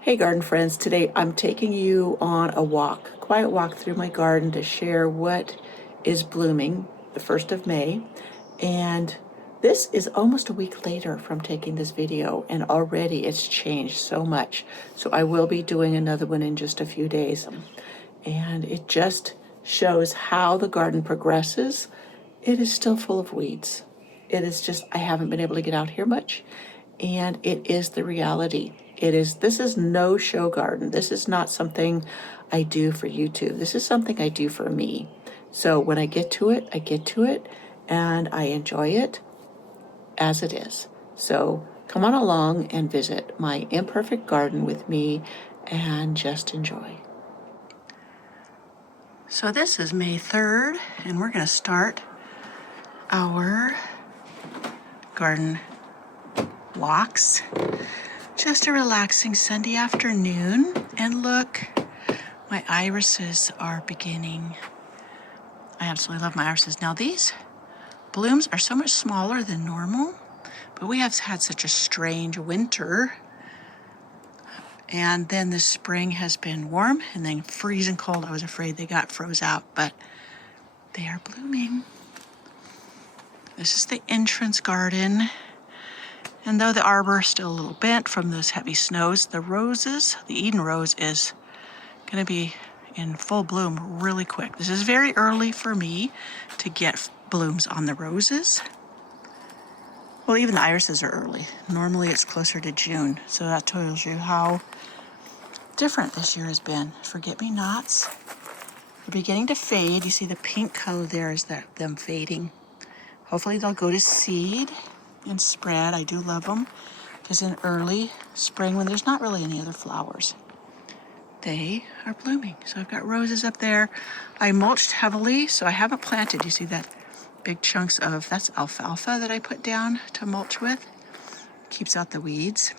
Hey garden friends, today I'm taking you on a quiet walk through my garden to share what is blooming the 1st of May. And this is almost a week later from taking this video, and already it's changed so much. So I will be doing another one in just a few days. And it just shows how the garden progresses. It is still full of weeds. It is just, I haven't been able to get out here much, and it is the reality. This is no show garden. This is not something I do for YouTube. This is something I do for me. So when I get to it, and I enjoy it as it is. So come on along and visit my imperfect garden with me and just enjoy. So this is May 3rd, and we're going to start our garden walks. Just a relaxing Sunday afternoon, and look, my irises are beginning. I absolutely love my irises. Now these blooms are so much smaller than normal, but we have had such a strange winter, and then this spring has been warm and then freezing cold. I was afraid they got froze out, but they are blooming. This is the entrance garden. And though the arbor is still a little bent from those heavy snows, the roses, the Eden rose is going to be in full bloom really quick. This is very early for me to get blooms on the roses. Well, even the irises are early. Normally it's closer to June, so that tells you how different this year has been. Forget-me-nots are beginning to fade. You see the pink color there is them fading. Hopefully they'll go to seed and spread. I do love them because in early spring, when there's not really any other flowers, they are blooming. So I've got roses up there. I mulched heavily, so I haven't planted. You see that big chunks of, that's alfalfa that I put down to mulch with. Keeps out the weeds.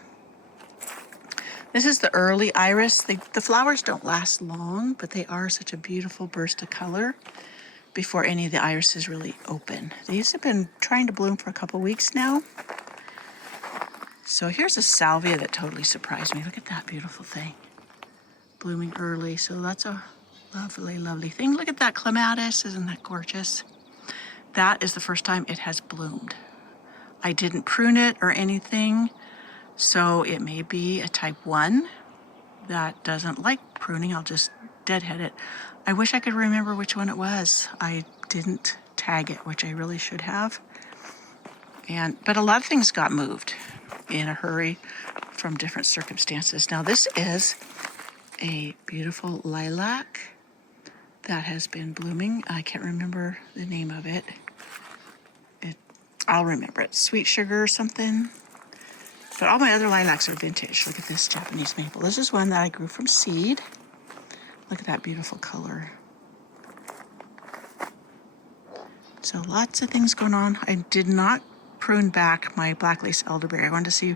This is the early iris. The flowers don't last long, but they are such a beautiful burst of color before any of the irises really open. These have been trying to bloom for a couple weeks now. So here's a salvia that totally surprised me. Look at that beautiful thing. Blooming early, so that's a lovely, lovely thing. Look at that clematis, isn't that gorgeous? That is the first time it has bloomed. I didn't prune it or anything, so it may be a type 1 that doesn't like pruning. I'll just deadhead it. I wish I could remember which one it was. I didn't tag it, which I really should have. But a lot of things got moved in a hurry from different circumstances. Now this is a beautiful lilac that has been blooming. I can't remember the name of it. I'll remember it. Sweet sugar or something. But all my other lilacs are vintage. Look at this Japanese maple. This is one that I grew from seed. Look at that beautiful color. So lots of things going on. I did not prune back my black lace elderberry. I wanted to see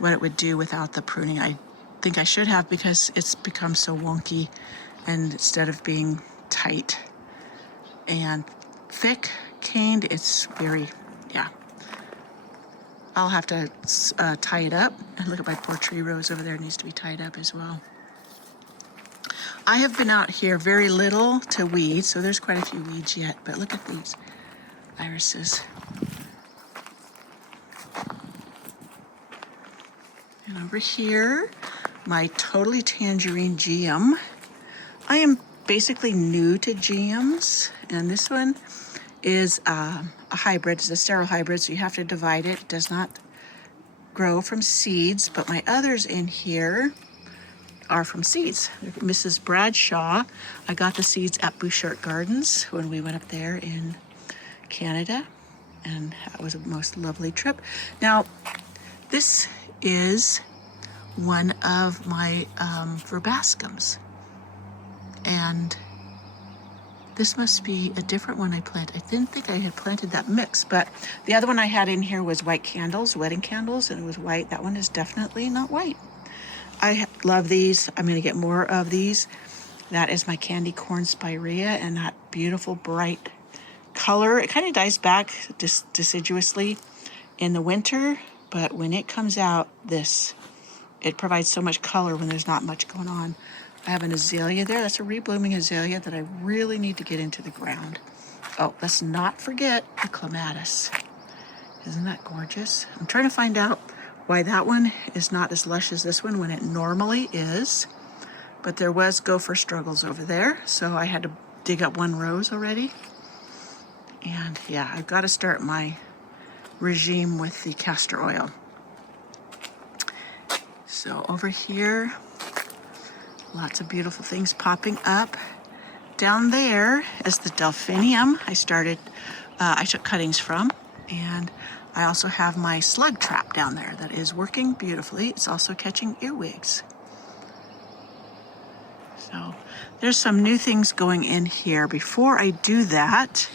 what it would do without the pruning. I think I should have, because it's become so wonky, and instead of being tight and thick caned, it's very, yeah. I'll have to tie it up. And look at my poor tree rose over there. It needs to be tied up as well. I have been out here very little to weed, so there's quite a few weeds yet, but look at these irises. And over here, my totally tangerine geum. I am basically new to geums, and this one is a hybrid. It's a sterile hybrid, so you have to divide it. It does not grow from seeds, but my others in here are from seeds. Mrs. Bradshaw, I got the seeds at Bouchard Gardens when we went up there in Canada, and that was a most lovely trip. Now, this is one of my verbascums, and this must be a different one I planted. I didn't think I had planted that mix, but the other one I had in here was white candles, wedding candles, and it was white. That one is definitely not white. I love these. I'm going to get more of these. That is my candy corn spirea, and that beautiful bright color. It kind of dies back deciduously in the winter, but when it comes out, this it provides so much color when there's not much going on. I have an azalea there. That's a reblooming azalea that I really need to get into the ground. Oh, let's not forget the clematis. Isn't that gorgeous? I'm trying to find out why that one is not as lush as this one when it normally is. But there was gopher struggles over there, so I had to dig up one rose already. And yeah, I've got to start my regime with the castor oil. So over here, lots of beautiful things popping up. Down there is the delphinium I took cuttings from, and I also have my slug trap down there that is working beautifully. It's also catching earwigs. So there's some new things going in here. Before I do that,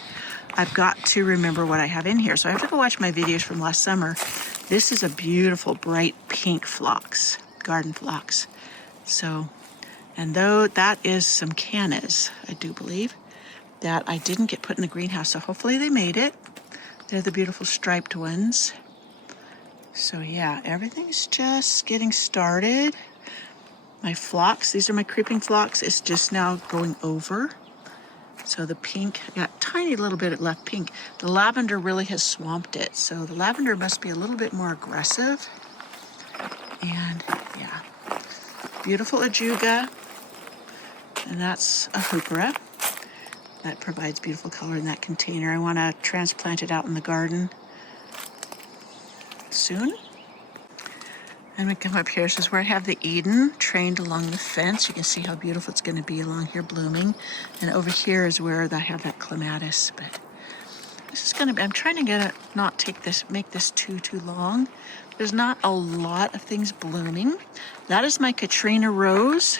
I've got to remember what I have in here. So I have to go watch my videos from last summer. This is a beautiful bright pink phlox, garden phlox. So, and though that is some cannas, I do believe, that I didn't get put in the greenhouse. So hopefully they made it. They're the beautiful striped ones. So yeah, everything's just getting started. My phlox, these are my creeping phlox, is just now going over. So the pink, I got a tiny little bit left pink. The lavender really has swamped it. So the lavender must be a little bit more aggressive. And yeah, beautiful ajuga. And that's a heuchera. That provides beautiful color in that container. I want to transplant it out in the garden soon. I'm going to come up here. This is where I have the Eden trained along the fence. You can see how beautiful it's going to be along here blooming. And over here is where I have that clematis. But this is going to be, I'm trying to get it, make this too long. There's not a lot of things blooming. That is my Katrina rose.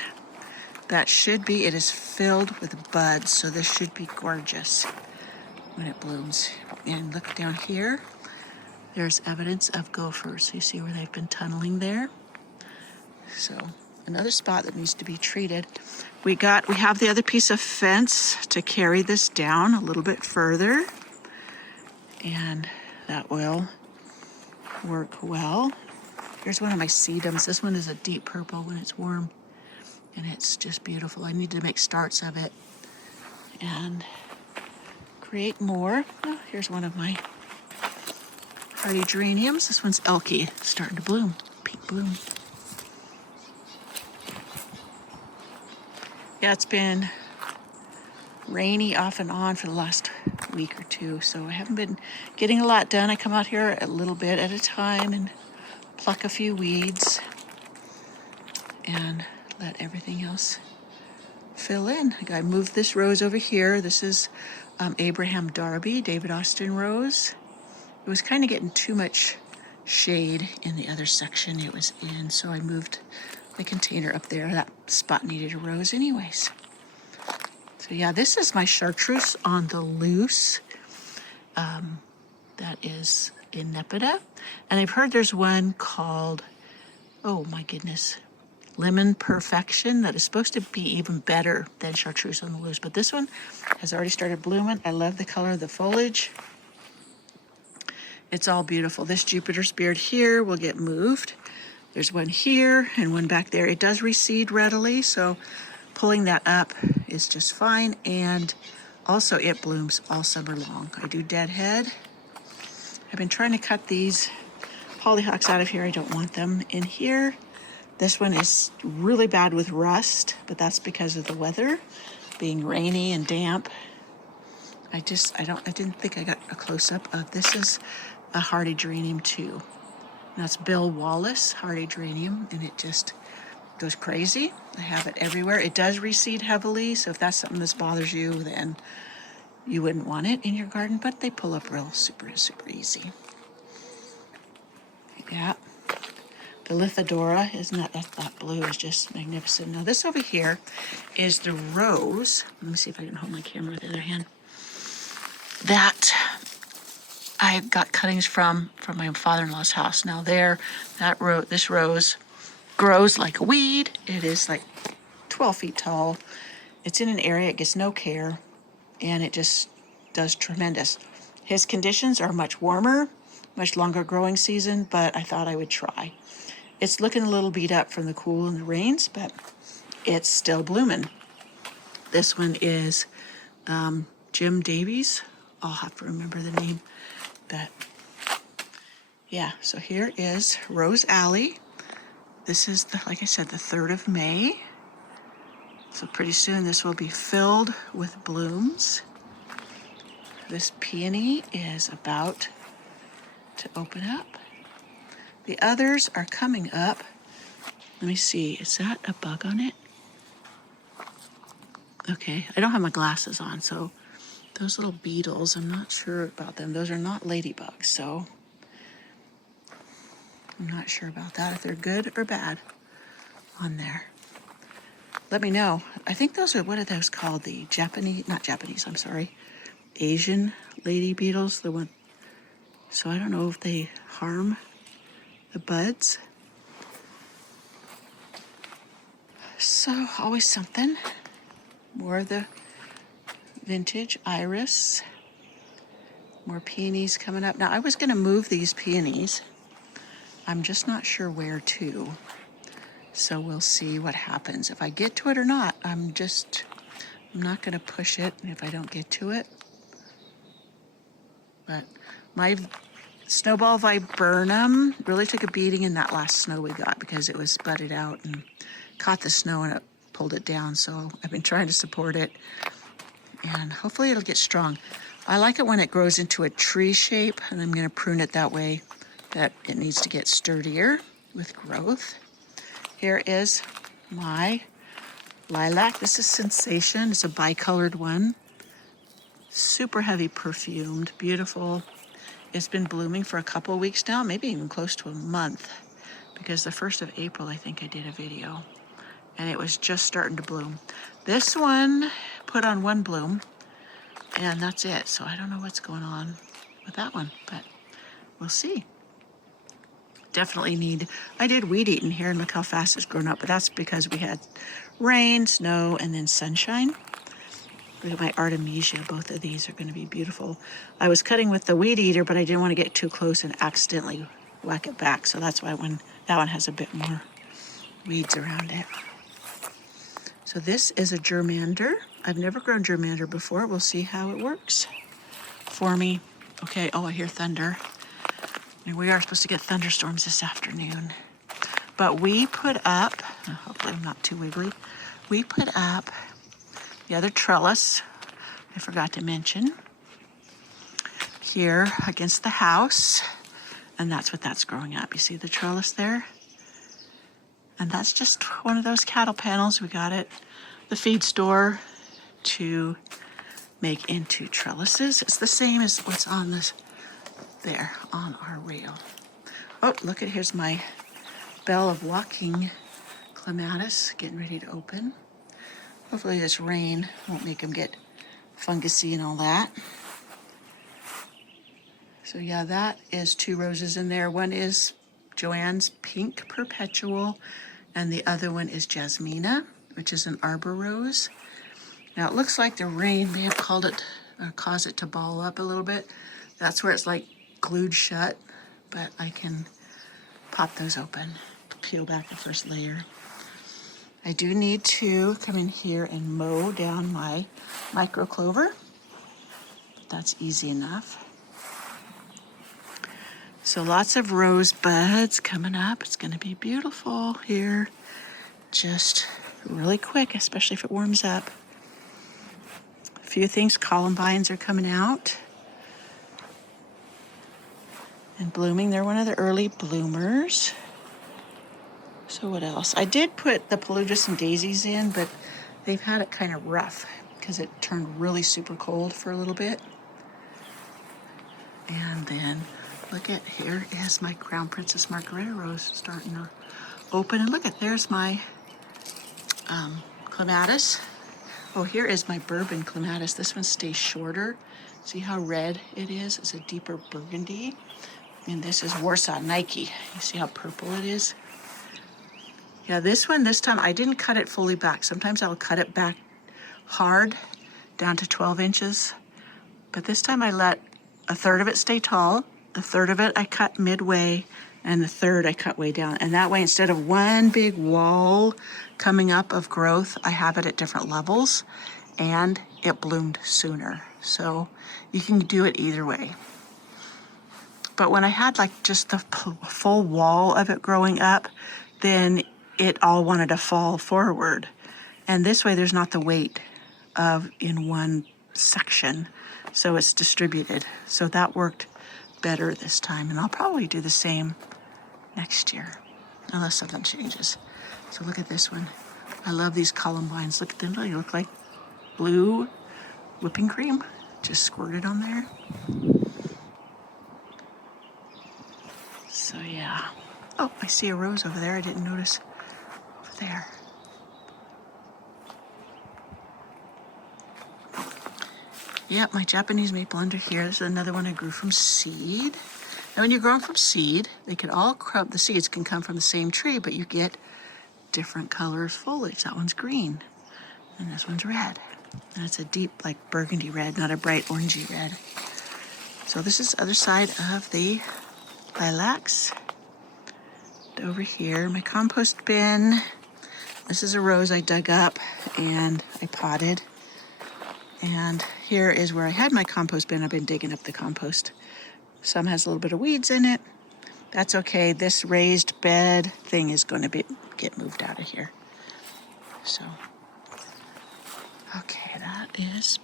That should be, it is filled with buds. So this should be gorgeous when it blooms. And look down here. There's evidence of gophers. You see where they've been tunneling there. So another spot that needs to be treated. We have the other piece of fence to carry this down a little bit further. And that will work well. Here's one of my sedums. This one is a deep purple when it's warm. And it's just beautiful. I need to make starts of it and create more. Oh, here's one of my hardy geraniums. This one's elky, starting to bloom, pink bloom. Yeah, it's been rainy off and on for the last week or two, so I haven't been getting a lot done. I come out here a little bit at a time and pluck a few weeds and let everything else fill in. I moved this rose over here. This is Abraham Darby, David Austin rose. It was kind of getting too much shade in the other section it was in, so I moved the container up there. That spot needed a rose anyways. So yeah, this is my chartreuse on the loose. That is in Nepeta. And I've heard there's one called, oh my goodness, Lemon Perfection that is supposed to be even better than chartreuse on the loose. But this one has already started blooming. I love the color of the foliage. It's all beautiful. This Jupiter's beard here will get moved. There's one here and one back there. It does reseed readily, so pulling that up is just fine. And also it blooms all summer long. I do deadhead. I've been trying to cut these hollyhocks out of here. I don't want them in here. This one is really bad with rust, but that's because of the weather being rainy and damp. I didn't think I got a close-up of this. Is a hardy geranium too. That's Bill Wallace hardy geranium, and it just goes crazy. I have it everywhere. It does reseed heavily, so if that's something that bothers you, then you wouldn't want it in your garden, but they pull up real super easy. Yeah. The Lithidora, isn't that blue is just magnificent. Now this over here is the rose. Let me see if I can hold my camera with the other hand. That I got cuttings from my father-in-law's house. Now this rose grows like a weed. It is like 12 feet tall. It's in an area, it gets no care, and it just does tremendous. His conditions are much warmer, much longer growing season, but I thought I would try. It's looking a little beat up from the cool and the rains, but it's still blooming. This one is Jim Davies. I'll have to remember the name, but yeah, so here is Rose Alley. This is, like I said, the 3rd of May. So pretty soon this will be filled with blooms. This peony is about to open up. The others are coming up. Let me see, is that a bug on it? Okay, I don't have my glasses on, so those little beetles, I'm not sure about them. Those are not ladybugs, so I'm not sure about that, if they're good or bad on there. Let me know. I think those are, what are those called? The not Japanese, I'm sorry. Asian lady beetles, the one. So I don't know if they harm the buds. So always something. More of the vintage iris. More peonies coming up. Now I was gonna move these peonies. I'm just not sure where to. So we'll see what happens. If I get to it or not, I'm not gonna push it if I don't get to it. But my snowball viburnum really took a beating in that last snow we got because it was budded out and caught the snow and it pulled it down. So I've been trying to support it and hopefully it'll get strong. I like it when it grows into a tree shape, and I'm gonna prune it that way that it needs to get sturdier with growth. Here is my lilac. This is Sensation. It's a bicolored one. Super heavy perfumed, beautiful. It's been blooming for a couple of weeks now, maybe even close to a month, because the 1st of April, I think I did a video, and it was just starting to bloom. This one put on 1 bloom, and that's it. So I don't know what's going on with that one, but we'll see. Definitely I did weed eating here, and look how fast it's grown up, but that's because we had rain, snow, and then sunshine. Look at my Artemisia. Both of these are going to be beautiful. I was cutting with the weed eater, but I didn't want to get too close and accidentally whack it back. So that's why that one has a bit more weeds around it. So this is a germander. I've never grown germander before. We'll see how it works for me. Okay, oh, I hear thunder. And we are supposed to get thunderstorms this afternoon. But we put up, hopefully I'm not too wiggly, we put up the other trellis, I forgot to mention, here against the house. And that's what that's growing up. You see the trellis there? And that's just one of those cattle panels. We got it, the feed store, to make into trellises. It's the same as what's on this there on our rail. Oh, look at, here's my Bell of Walking clematis getting ready to open. Hopefully this rain won't make them get fungusy and all that. So yeah, that is 2 roses in there. One is Joanne's Pink Perpetual, and the other one is Jasmina, which is an arbor rose. Now it looks like the rain may have caused it to ball up a little bit. That's where it's like glued shut, but I can pop those open, peel back the first layer. I do need to come in here and mow down my micro clover. That's easy enough. So lots of rose buds coming up. It's gonna be beautiful here. Just really quick, especially if it warms up. A few things, columbines are coming out and blooming. They're one of the early bloomers. So what else? I did put the Paludis and daisies in, but they've had it kind of rough because it turned really super cold for a little bit. And then look at, here is my Crown Princess Margareta rose starting to open. And look at, there's my clematis. Oh, here is my bourbon clematis. This one stays shorter. See how red it is? It's a deeper burgundy. And this is Warsaw Nike. You see how purple it is? Yeah, this one, this time, I didn't cut it fully back. Sometimes I'll cut it back hard, down to 12 inches. But this time I let 1/3 of it stay tall, 1/3 of it I cut midway, And the third I cut way down. And that way, instead of one big wall coming up of growth, I have it at different levels, and it bloomed sooner. So you can do it either way. But when I had like just the full wall of it growing up, then it all wanted to fall forward. And this way there's not the weight of in one section. So it's distributed. So that worked better this time. And I'll probably do the same next year, unless something changes. So look at this one. I love these columbines. Look at them. They look like blue whipping cream. Just squirted on there. So yeah. Oh, I see a rose over there. I didn't notice over there. Yep, my Japanese maple under here. This is another one I grew from seed. Now when you're growing from seed, they could all crop, the seeds can come from the same tree, but you get different colors foliage. That one's green, and this one's red. And it's a deep, like burgundy red, not a bright orangey red. So this is the other side of the lilacs. Over here, my compost bin. This is a rose I dug up and I potted. And here is where I had my compost bin. I've been digging up the compost. Some has a little bit of weeds in it. That's okay. This raised bed thing is going to get moved out of here. So, okay, that is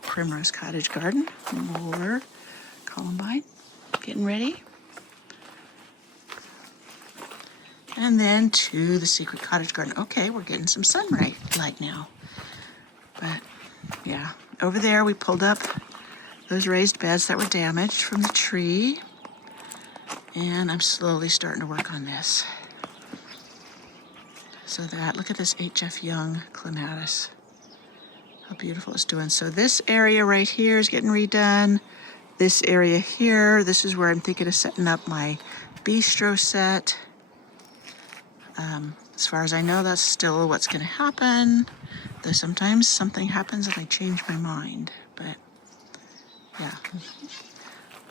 Primrose Cottage Garden. More columbine. Getting ready. And then to the Secret Cottage Garden. Okay, we're getting some sunlight now. But yeah, over there we pulled up those raised beds that were damaged from the tree. And I'm slowly starting to work on this. So that, look at this H.F. Young clematis. How beautiful it's doing. So this area right here is getting redone. This area here, this is where I'm thinking of setting up my Bistro set. As far as I know, that's still what's going to happen. Though sometimes something happens and I change my mind. But yeah,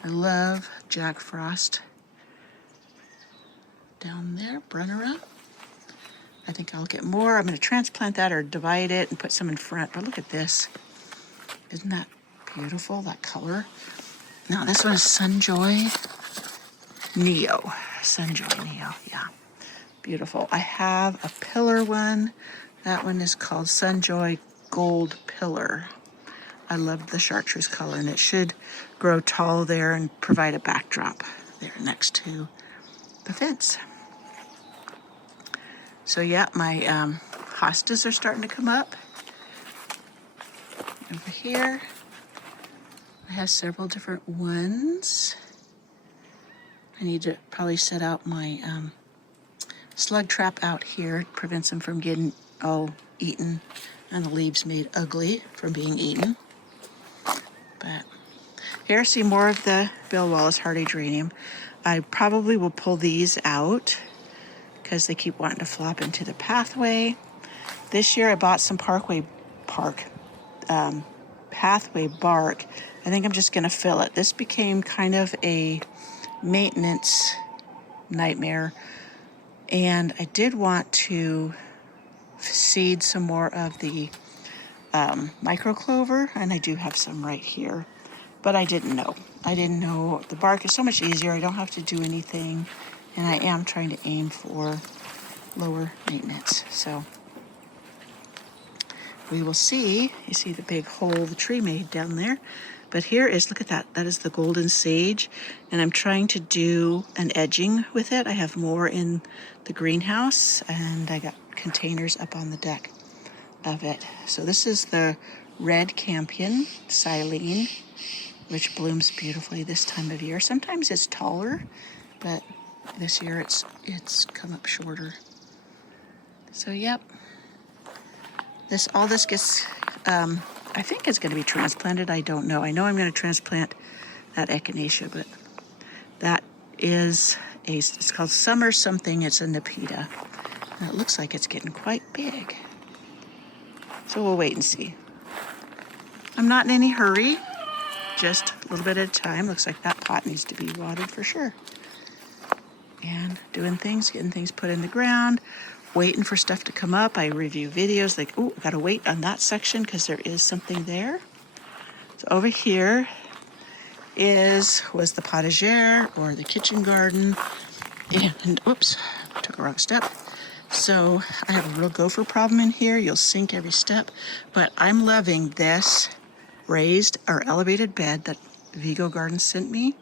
I love Jack Frost down there, Brunnera. I think I'll get more. I'm going to transplant that or divide it and put some in front. But look at this. Isn't that beautiful, that color? Now this one is Sunjoy Neo. Sunjoy Neo, yeah. Beautiful. I have a pillar one. That one is called Sunjoy Gold Pillar. I love the chartreuse color, and it should grow tall there and provide a backdrop there next to the fence. So yeah, my hostas are starting to come up. Over here, I have several different ones. I need to probably set out my slug trap out here. It prevents them from getting all eaten and the leaves made ugly from being eaten. But here, see more of the Bill Wallace hardy geranium. I probably will pull these out because they keep wanting to flop into the pathway. This year I bought some pathway bark. I think I'm just going to fill it. This became kind of a maintenance nightmare. And I did want to seed some more of the micro clover, and I do have some right here. But I didn't know. The bark is so much easier. I don't have to do anything. And I am trying to aim for lower maintenance. So we will see. You see the big hole the tree made down there. But here is, look at that. That is the golden sage. And I'm trying to do an edging with it. I have more in the greenhouse, and I got containers up on the deck of it. So this is the red campion, silene, which blooms beautifully this time of year. Sometimes it's taller, but this year it's come up shorter. So yep, all this gets, I think it's going to be transplanted. I don't know. I know I'm going to transplant that echinacea, but that is it's called summer something. It's a Nepeta, and it looks like it's getting quite big. So we'll wait and see. I'm not in any hurry, just a little bit at a time. Looks like that pot needs to be watered for sure. and doing things, getting things put in the ground, waiting for stuff to come up. I review videos like, oh, I gotta wait on that section because there is something there. So over here was the potager or the kitchen garden. And oops, took a wrong step. So I have a real gopher problem in here. You'll sink every step, but I'm loving this raised or elevated bed that Vego Gardens sent me.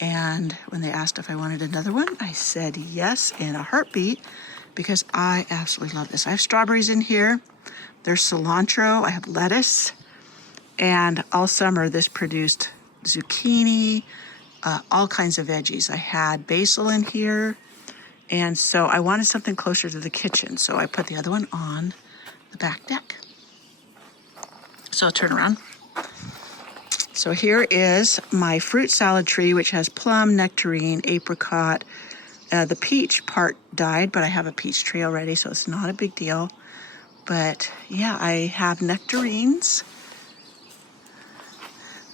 And when they asked if I wanted another one, I said yes in a heartbeat because I absolutely love this. I have strawberries in here. There's cilantro. I have lettuce. And all summer, this produced zucchini, all kinds of veggies. I had basil in here. And so I wanted something closer to the kitchen. So I put the other one on the back deck. So I'll turn around. So here is my fruit salad tree, which has plum, nectarine, apricot. The peach part died, but I have a peach tree already, so it's not a big deal. But yeah, I have nectarines.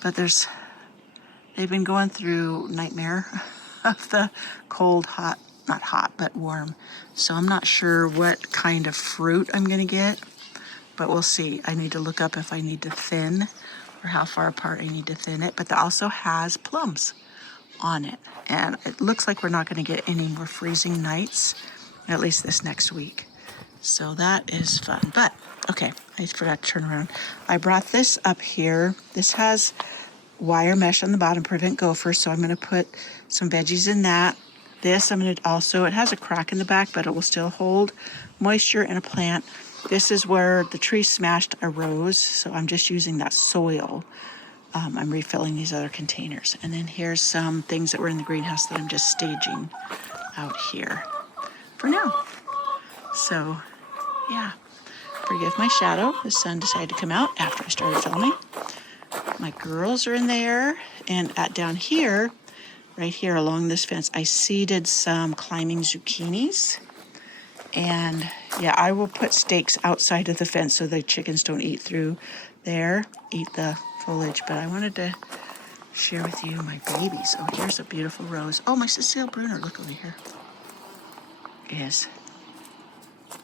But they've been going through nightmare of the cold, hot, not hot, but warm. So I'm not sure what kind of fruit I'm gonna get, but we'll see. I need to look up if I need to thin or how far apart I need to thin it, but that also has plums on it. And it looks like we're not gonna get any more freezing nights, at least this next week. So that is fun, but okay, I forgot to turn around. I brought this up here. This has wire mesh on the bottom, prevent gophers, so I'm gonna put some veggies in that. This I'm gonna also, it has a crack in the back, but it will still hold moisture in a plant. This is where the tree smashed a rose, so I'm just using that soil. I'm refilling these other containers. And then here's some things that were in the greenhouse that I'm just staging out here for now. So, yeah, forgive my shadow. The sun decided to come out after I started filming. My girls are in there, and down here, right here along this fence, I seeded some climbing zucchinis. And yeah, I will put stakes outside of the fence so the chickens don't eat through there, eat the foliage. But I wanted to share with you my babies. Oh, here's a beautiful rose. Oh, my Cecile Bruner, look over here. Is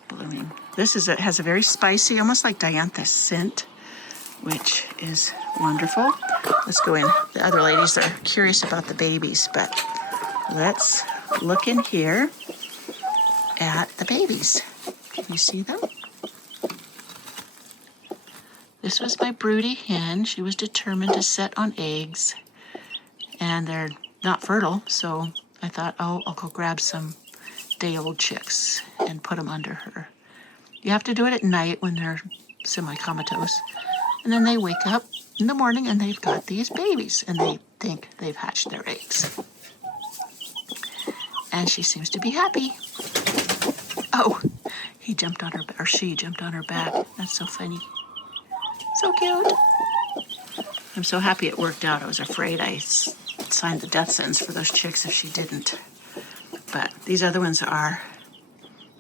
blooming. This has a very spicy, almost like dianthus scent, which is wonderful. Let's go in. The other ladies are curious about the babies, but let's look in here at the babies. Can you see them? This was my broody hen. She was determined to set on eggs, and they're not fertile, so I thought, oh, I'll go grab some day-old chicks and put them under her. You have to do it at night when they're semi-comatose, and then they wake up in the morning and they've got these babies, and they think they've hatched their eggs. And she seems to be happy. Oh, he jumped on her, or she jumped on her back. That's so funny. So cute. I'm so happy it worked out. I was afraid I signed the death sentence for those chicks if she didn't. But these other ones are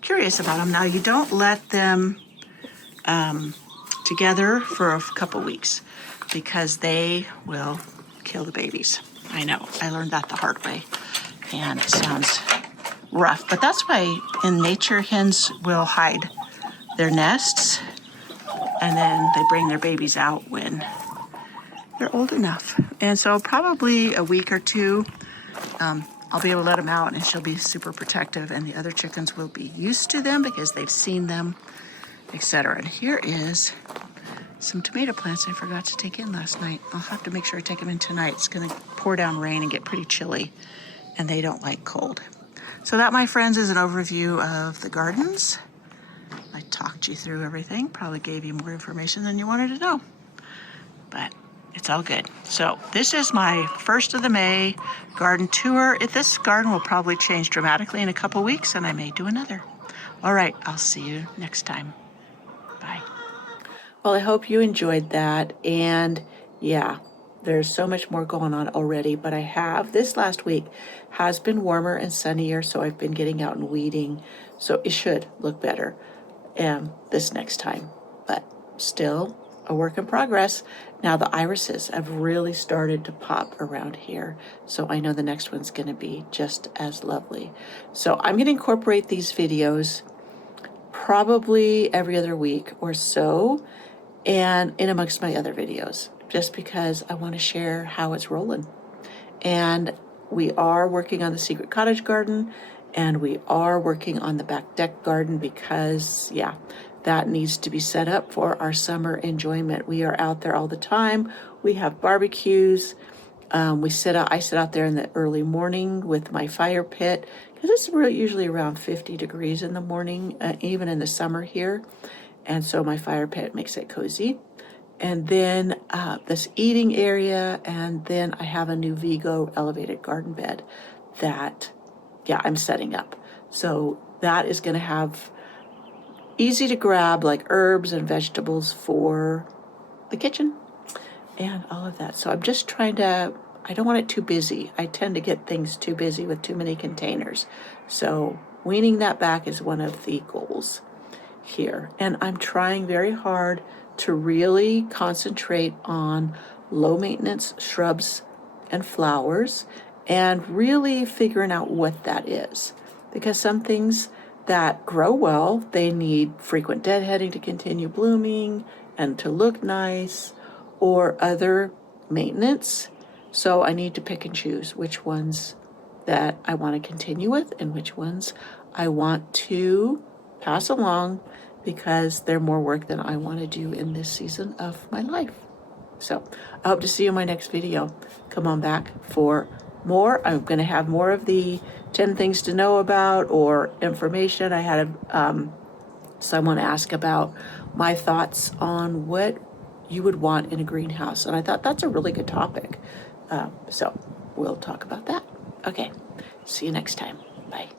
curious about them. Now, you don't let them together for a couple weeks because they will kill the babies. I know. I learned that the hard way. And it sounds rough. But that's why in nature, hens will hide their nests, and then they bring their babies out when they're old enough. And so probably a week or two, I'll be able to let them out, and she'll be super protective, and the other chickens will be used to them because they've seen them, etc. And here is some tomato plants I forgot to take in last night. I'll have to make sure I take them in tonight. It's going to pour down rain and get pretty chilly, and they don't like cold. So that, my friends, is an overview of the gardens. I talked you through everything, probably gave you more information than you wanted to know, but it's all good. So this is my first of the May garden tour. This garden will probably change dramatically in a couple weeks, and I may do another. All right, I'll see you next time. Bye. Well, I hope you enjoyed that. And yeah, there's so much more going on already, but this last week has been warmer and sunnier, so I've been getting out and weeding. So it should look better this next time. But still, a work in progress. Now the irises have really started to pop around here. So I know the next one's gonna be just as lovely. So I'm gonna incorporate these videos probably every other week or so, and in amongst my other videos, just because I want to share how it's rolling. And we are working on the secret cottage garden, and we are working on the back deck garden because, yeah, that needs to be set up for our summer enjoyment. We are out there all the time. We have barbecues. I sit out there in the early morning with my fire pit because it's usually around 50 degrees in the morning, even in the summer here. And so my fire pit makes it cozy. And then this eating area, and then I have a new Vego elevated garden bed that, yeah, I'm setting up. So that is going to have easy to grab like herbs and vegetables for the kitchen and all of that. So I'm just trying to, I don't want it too busy. I tend to get things too busy with too many containers. So weaning that back is one of the goals here. And I'm trying very hard to really concentrate on low maintenance shrubs and flowers and really figuring out what that is. Because some things that grow well, they need frequent deadheading to continue blooming and to look nice, or other maintenance. So I need to pick and choose which ones that I want to continue with and which ones I want to pass along because they're more work than I want to do in this season of my life. So I hope to see you in my next video. Come on back for more. I'm going to have more of the 10 things to know about or information. I had someone ask about my thoughts on what you would want in a greenhouse. And I thought that's a really good topic. So we'll talk about that. Okay. See you next time. Bye.